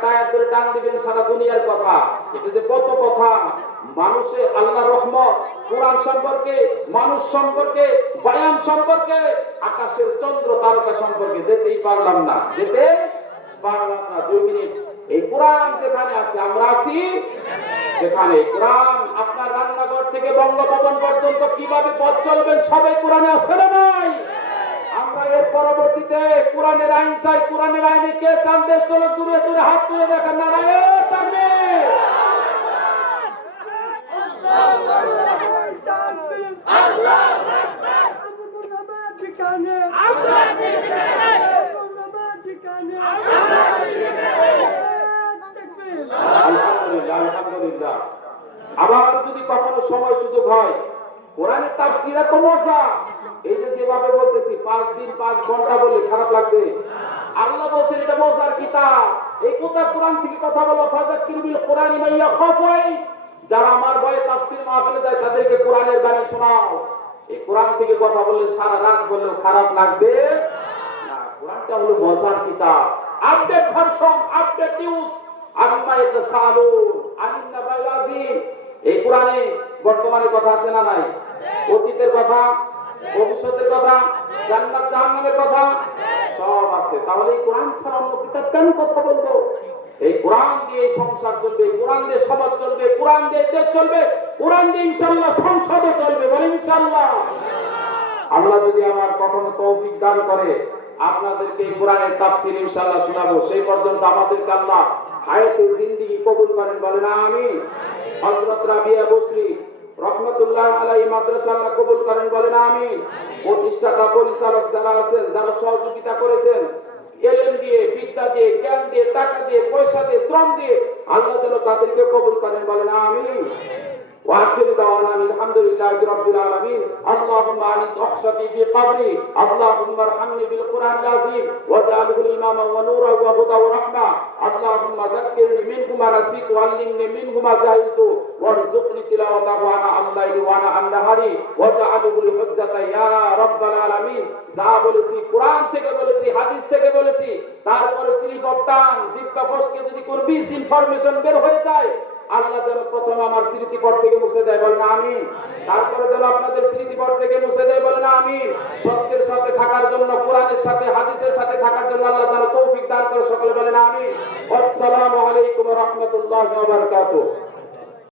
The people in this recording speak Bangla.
একটা আয়াত ধরে টান দিবেন সারা দুনিয়ার কথা। এটা যে কত কথা, মানুষে আল্লাহর রহমত, কোরআন সম্পর্কে, মানুষ সম্পর্কে, বয়ান সম্পর্কে, আকাশের চন্দ্র তারকা সম্পর্কে যেতেই পারলাম না, যেতে পারলাম না 2 মিনিট। এই কোরআন যেখানে আছে আমরা আছি যেখানে। কোরআন আপনার রান্নাঘর থেকে বঙ্গভবন পর্যন্ত কিভাবে পথ চলবেন সবাই কোরআনে আছে না নাই? আমরা এর পরবর্তীতে কোরআনের আইন চাই। কোরআনের আইনে কে চান দেশ চলো? দূরে দূরে হাত তুলে দেখেন নারায়ে তাকবীর। আলহামদুলিল্লাহ, আলহামদুলিল্লাহ। আবার যদি কখনো সময় সুযোগ হয়, কোরআনের তাফসীর এত মজা, এই যে যেভাবে বলতেছি 5 দিন 5 ঘন্টা বলে খারাপ লাগবে? আল্লাহ বলছেন এটা মজার কিতাব। এই কথা কোরআন থেকে কথা বলো, ফাযাক্কির বিল কোরআনি মান ইয়াখাফু। যারা আমার ভয়ে তাফসীর মাহফিলে যায় তাদেরকে কোরআনের গানে শোনাও। এই কোরআন থেকে কথা বললে সারা রাত বললেও খারাপ লাগবে না। কোরআনটা হলো মজার কিতাব, আপডেট ভার্সন, আপডেট নিউজ। আম্মা ইয়াতাসালুন আনিন নাবাইল আযীম। এই কোরআনে বর্তমানের কথা আছে না নাই? অতীতের কথা, ভবিষ্যতের কথা, জান্নাত জাহান্নামের কথা সব আছে। তাহলে এই কোরআন ছাড়া অন্য কিতাব কেন কথা বলবো? এই কোরআন দিয়ে সংসার চলবে, কোরআন দিয়ে সমাজ চলবে, কোরআন দিয়ে দেশ চলবে, কোরআন দিয়ে ইনশাআল্লাহ সংসদও চলবে। বলেন ইনশাআল্লাহ। আল্লাহ যদি আমার কখনো তৌফিক দান করে আপনাদেরকে এই কোরআনের তাফসীর ইনশাআল্লাহ শোনাবো, সেই পর্যন্ত আমাদেরকে আল্লাহ হায়াতে জিন্দেগি কবুল করেন। বলেন আমিন। হযরত রাবিয়া বসরি রহমাতুল্লাহ আলাইহি মাদ্রাসা আল্লাহ কবুল করেন। বলেন আমিন। প্রতিষ্ঠাতা পরিচালক যারা আছেন, যারা সহযোগিতা করেছেন এলেম দিয়ে, বিদ্যা দিয়ে, জ্ঞান দিয়ে, টাকা দিয়ে, পয়সা দিয়ে, শ্রম দিয়ে, আল্লাহ যেন তাদেরকে কবুল করেন। বলেন আমিন। وآخر دعوانا الحمد لله رب العالمين. اللهم أنس وحشتي في قبري، اللهم ارحمني بالقرآن العظيم واجعله إماما ونورا وهدى ورحمة. اللهم ذكرني منه ما نسيت وعلمني منه ما جهلت وارزقني تلاوته وأنا الليل وأنا النهار واجعله الحجة يا رب العالمين. যা বলেছি কোরআন থেকে বলেছি, হাদিস থেকে বলেছি, তারপরে স্লিপ অফ টাং, জিহ্বা ফসকে যদি কোনো মিস ইনফরমেশন বের হয়ে যায়, আল্লাহ যেন প্রথম আমার স্মৃতিপট থেকে মুছে দেয়। বলেন আমিন। তারপরে যেন আপনাদের স্মৃতিপট থেকে মুছে দেয়। বলেন আমিন। সত্যের সাথে থাকার জন্য, কোরআনের সাথে, হাদিসের সাথে থাকার জন্য আল্লাহ যেন তৌফিক দান করে। সকলে বলেন আমিন। আসসালামু আলাইকুম ওয়া রাহমাতুল্লাহি ওয়া বারাকাতুহু।